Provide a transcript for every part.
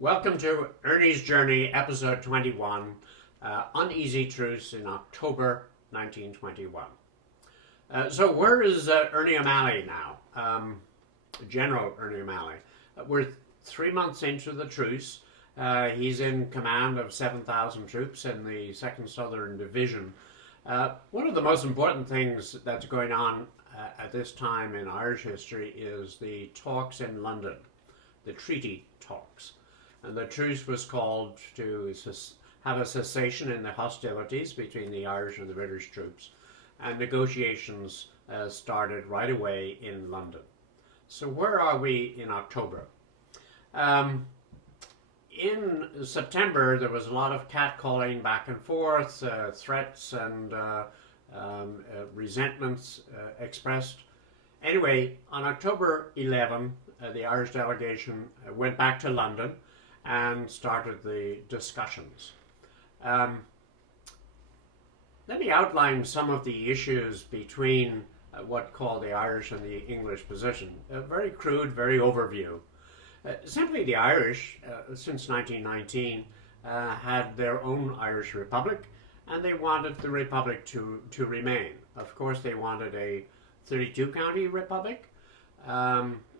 Welcome to Ernie's Journey, episode 21, Uneasy, Truce in October 1921. So where is Ernie O'Malley now? General Ernie O'Malley. We're 3 months into the truce. He's in command of 7,000 troops in the 2nd Southern Division. One of the most important things that's going on at this time in Irish history is the talks in London, the treaty talks. And the truce was called to have a cessation in the hostilities between the Irish and the British troops, and negotiations started right away in London. So where are we in October? In September, there was a lot of catcalling back and forth, threats and resentments expressed. Anyway, on October 11, the Irish delegation went back to London and started the discussions. Let me outline some of the issues between what called the Irish and the English position. Very crude, very overview. Simply the Irish, since 1919, had their own Irish Republic, and they wanted the Republic to remain. Of course, they wanted a 32-county Republic,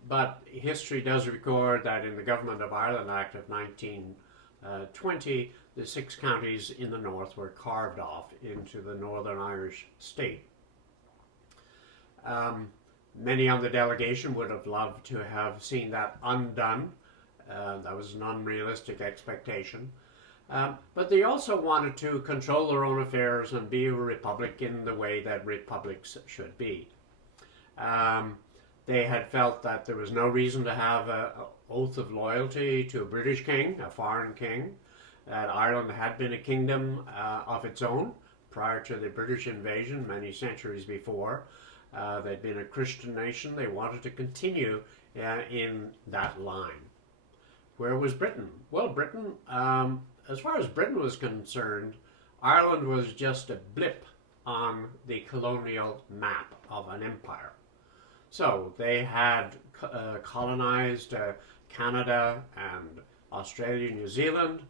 but history does record that in the Government of Ireland Act of 1920, the 6 counties in the north were carved off into the Northern Irish state. Many on the delegation would have loved to have seen that undone. That was an unrealistic expectation. But they also wanted to control their own affairs and be a republic in the way that republics should be. They had felt that there was no reason to have an oath of loyalty to a British king, a foreign king, that Ireland had been a kingdom of its own prior to the British invasion many centuries before. They'd been a Christian nation. They wanted to continue in that line. Where was Britain? Well, Britain, as far as Britain was concerned, Ireland was just a blip on the colonial map of an empire. So they had colonized Canada and Australia, New Zealand.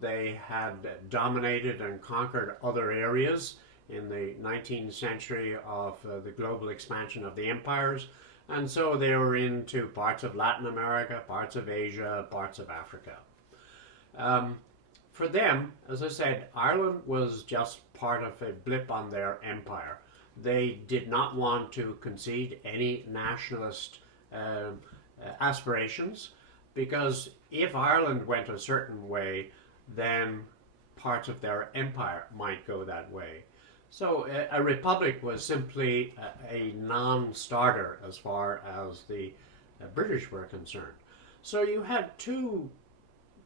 They had dominated and conquered other areas in the 19th century of the global expansion of the empires. And so they were into parts of Latin America, parts of Asia, parts of Africa. For them, as I said, Ireland was just part of a blip on their empire. They did not want to concede any nationalist aspirations, because if Ireland went a certain way, then parts of their empire might go that way. So a republic was simply a non-starter as far as the British were concerned. So you had two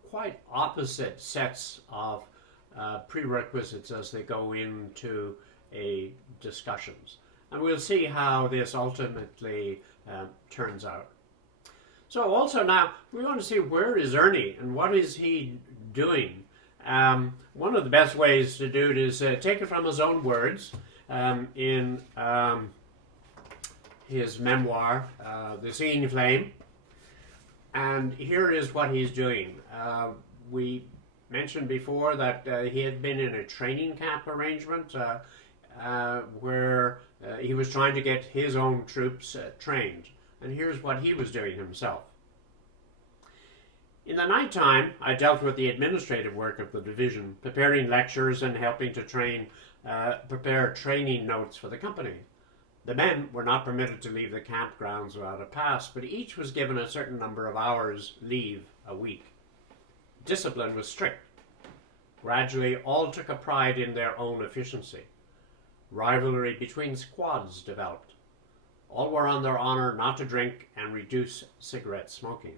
quite opposite sets of prerequisites as they go into a discussions. And we'll see how this ultimately turns out. So also now we want to see, where is Ernie and what is he doing? One of the best ways to do it is take it from his own words in his memoir, The Singing Flame. And here is what he's doing. We mentioned before that he had been in a training camp arrangement where he was trying to get his own troops trained. And here's what he was doing himself. In the nighttime, I dealt with the administrative work of the division, preparing lectures and helping to prepare training notes for the company. The men were not permitted to leave the campgrounds without a pass, but each was given a certain number of hours leave a week. Discipline was strict. Gradually, all took a pride in their own efficiency. Rivalry between squads developed. All were on their honor not to drink and reduce cigarette smoking.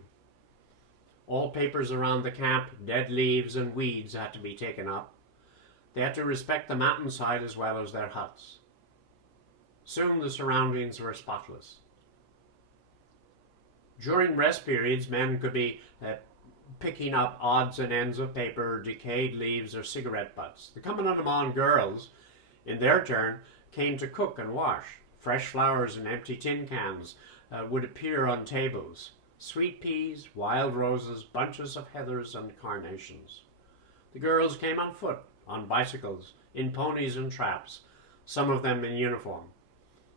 All papers around the camp, dead leaves and weeds had to be taken up. They had to respect the mountainside as well as their huts. Soon the surroundings were spotless. During rest periods, men could be picking up odds and ends of paper, decayed leaves, or cigarette butts. The Commandant girls, in their turn, came to cook and wash. Fresh flowers and empty tin cans would appear on tables. Sweet peas, wild roses, bunches of heathers and carnations. The girls came on foot, on bicycles, in ponies and traps, some of them in uniform.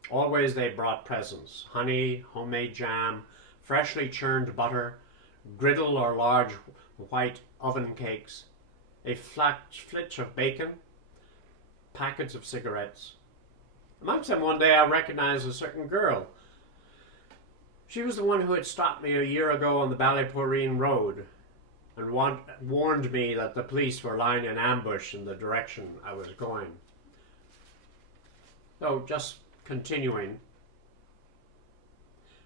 Always they brought presents: honey, homemade jam, freshly churned butter, griddle or large white oven cakes, a flitch of bacon, packets of cigarettes. Amongst them one day I recognized a certain girl. She was the one who had stopped me a year ago on the Ballyporeen Road and warned me that the police were lying in ambush in the direction I was going. So, just continuing.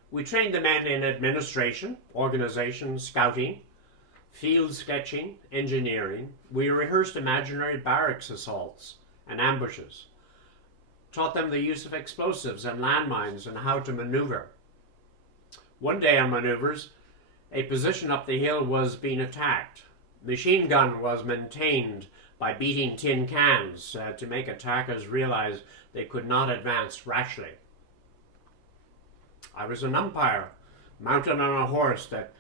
We trained the men in administration, organization, scouting, field sketching, engineering. We rehearsed imaginary barracks assaults and ambushes. Taught them the use of explosives and landmines and how to maneuver. One day on maneuvers, a position up the hill was being attacked. Machine gun was maintained by beating tin cans to make attackers realize they could not advance rashly. I was an umpire, mounted on a horse that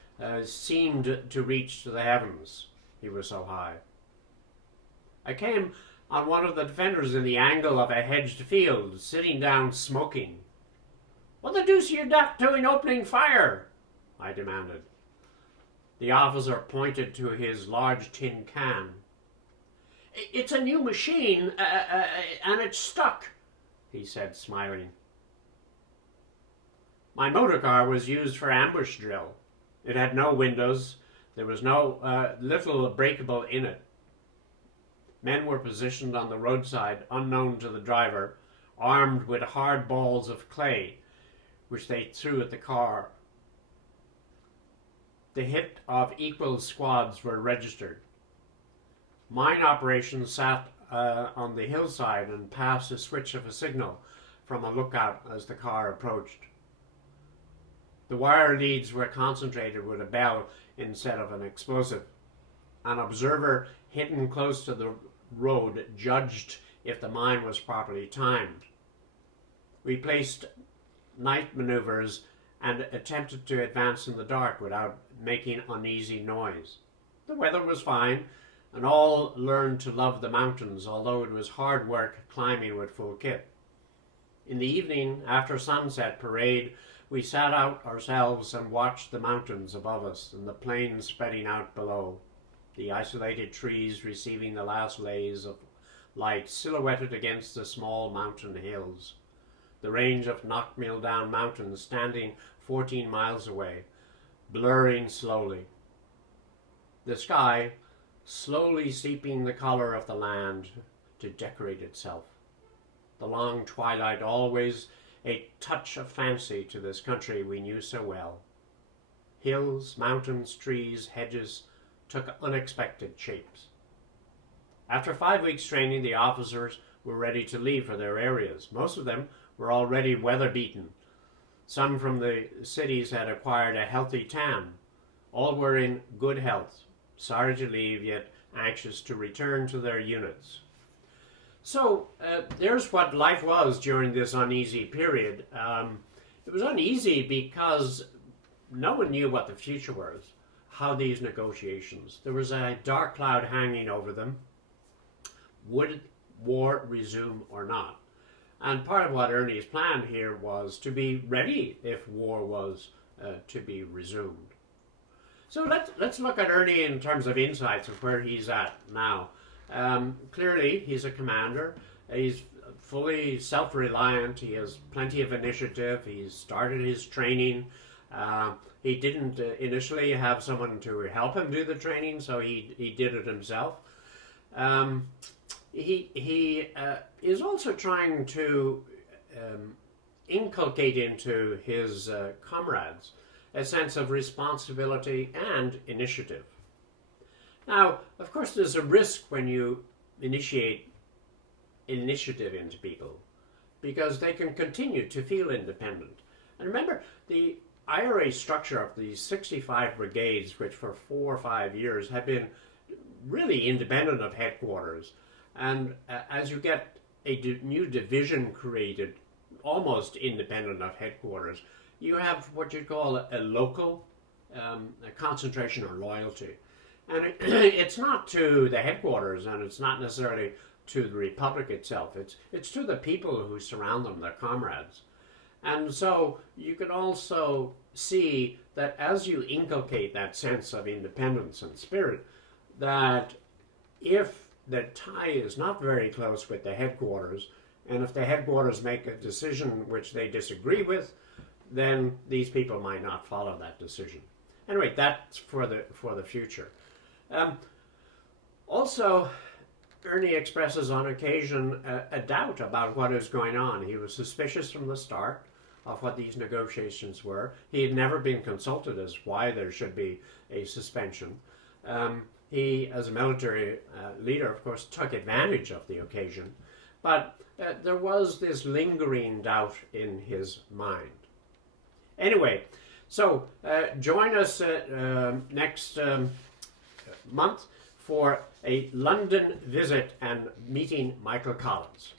seemed to reach to the heavens. He was so high. I came on one of the defenders in the angle of a hedged field, sitting down smoking. "What the deuce are you doing opening fire?" I demanded. The officer pointed to his large tin can. "It's a new machine, and it's stuck," he said, smiling. My motor car was used for ambush drill. It had no windows. There was little breakable in it. Men were positioned on the roadside, unknown to the driver, armed with hard balls of clay, which they threw at the car. The hit of equal squads were registered. Mine operations sat on the hillside and passed a switch of a signal from a lookout as the car approached. The wire leads were concentrated with a bell instead of an explosive. An observer hidden close to the road judged if the mine was properly timed. We placed night maneuvers and attempted to advance in the dark without making uneasy noise. The weather was fine, and all learned to love the mountains, although it was hard work climbing with full kit. In the evening, after sunset parade, we sat out ourselves and watched the mountains above us and the plains spreading out below, the isolated trees receiving the last rays of light silhouetted against the small mountain hills, the range of Knockmill Down Mountains standing 14 miles away, blurring slowly. The sky slowly seeping the color of the land to decorate itself. The long twilight, always a touch of fancy to this country we knew so well. Hills, mountains, trees, hedges took unexpected shapes. After 5 weeks training, the officers were ready to leave for their areas. Most of them were already weather-beaten. Some from the cities had acquired a healthy tan. All were in good health, sorry to leave, yet anxious to return to their units. So there's what life was during this uneasy period. It was uneasy because no one knew what the future was, how these negotiations. There was a dark cloud hanging over them. Would war resume or not? And part of what Ernie's plan here was to be ready if war was to be resumed. So let's look at Ernie in terms of insights of where he's at now. Clearly, he's a commander. He's fully self-reliant. He has plenty of initiative. He's started his training. He didn't initially have someone to help him do the training, so he did it himself. He is also trying to inculcate into his comrades a sense of responsibility and initiative. Now, of course, there's a risk when you initiate initiative into people, because they can continue to feel independent. And remember, the IRA structure of these 65 brigades, which for 4 or 5 years had been really independent of headquarters, and as you get a new division created, almost independent of headquarters, you have what you'd call a local a concentration or loyalty. And it's not to the headquarters, and it's not necessarily to the republic itself. It's to the people who surround them, their comrades. And so you can also see that as you inculcate that sense of independence and spirit, that if the tie is not very close with the headquarters, and if the headquarters make a decision which they disagree with, then these people might not follow that decision. Anyway, that's for the future. Also, Ernie expresses on occasion a doubt about what is going on. He was suspicious from the start of what these negotiations were. He had never been consulted as why there should be a suspension. He, as a military leader, of course, took advantage of the occasion, but there was this lingering doubt in his mind. Anyway, so join us next month for a London visit and meeting Michael Collins.